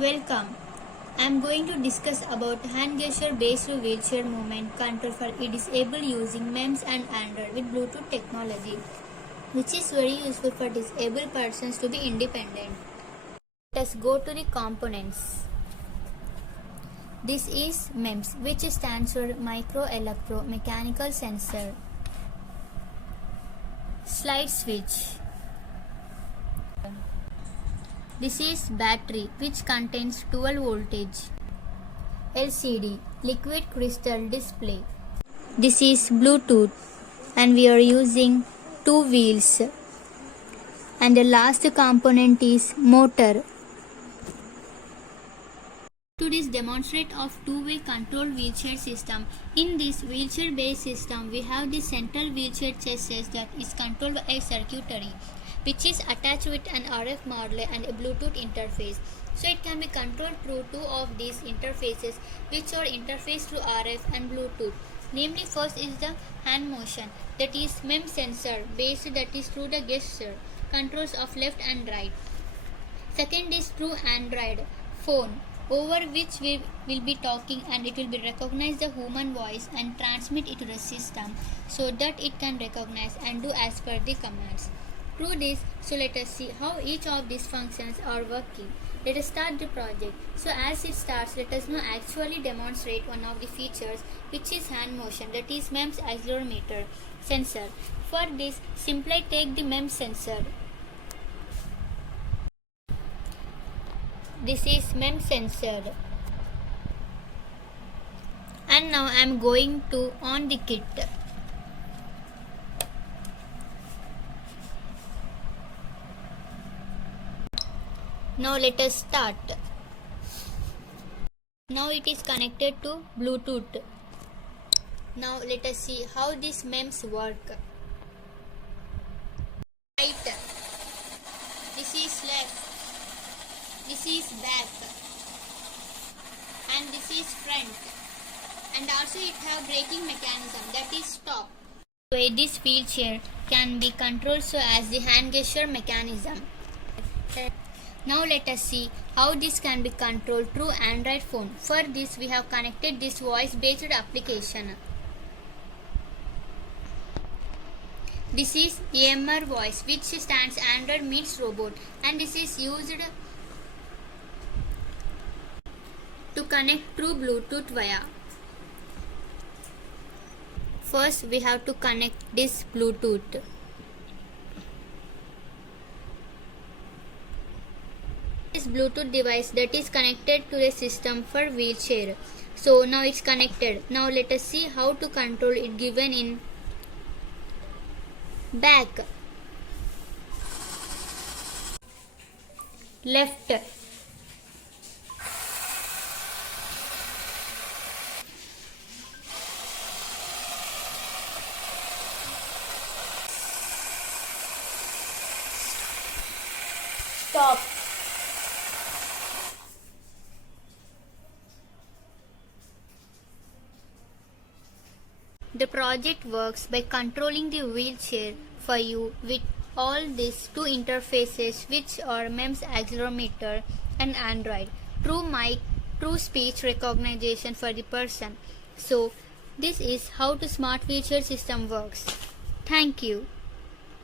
Welcome. I am going to discuss about hand gesture based wheelchair movement control for a disabled using MEMS and Android with Bluetooth technology, which is very useful for disabled persons to be independent. Let us go to the components. This is MEMS, which stands for Micro Electro Mechanical Sensor. Slide switch. This is battery, which contains 12 voltage. LCD, liquid crystal display. This is Bluetooth, and we are using two wheels. And the last component is motor. To this demonstrate of two-way control wheelchair system. In this wheelchair based system, we have the central wheelchair chassis that is controlled by a circuitry, which is attached with an RF module and a Bluetooth interface. So it can be controlled through two of these interfaces, which are interfaced through RF and Bluetooth. Namely, first is the hand motion, that is MEMS sensor based, that is through the gesture controls of left and right. Second is through Android phone, over which we will be talking, and it will be recognize the human voice and transmit it to the system so that it can recognize and do as per the commands. Through this, so let us see how each of these functions are working. Let us start the project. So as it starts, let us now actually demonstrate one of the features, which is hand motion, that is MEMS accelerometer sensor. For this, simply take the MEMS sensor. This is MEMS sensor. And now I am going to on the kit. Now let us start. Now it is connected to Bluetooth. Now let us see how this MEMS work. Right. This is left. This is back. And this is front. And also it have braking mechanism, that is stop. So this wheelchair can be controlled so as the hand gesture mechanism. Now let us see how this can be controlled through Android phone. For this, we have connected this voice based application. This is AMR voice, which stands Android meets robot, and this is used to connect through Bluetooth via. First, we have to connect this Bluetooth. This Bluetooth device that is connected to the system for wheelchair. So now it's connected. Now let us see how to control it given in back, left, stop. The project works by controlling the wheelchair for you with all these two interfaces, which are MEMS accelerometer and Android, through mic, through speech recognition for the person. So this is how the smart wheelchair system works. Thank you.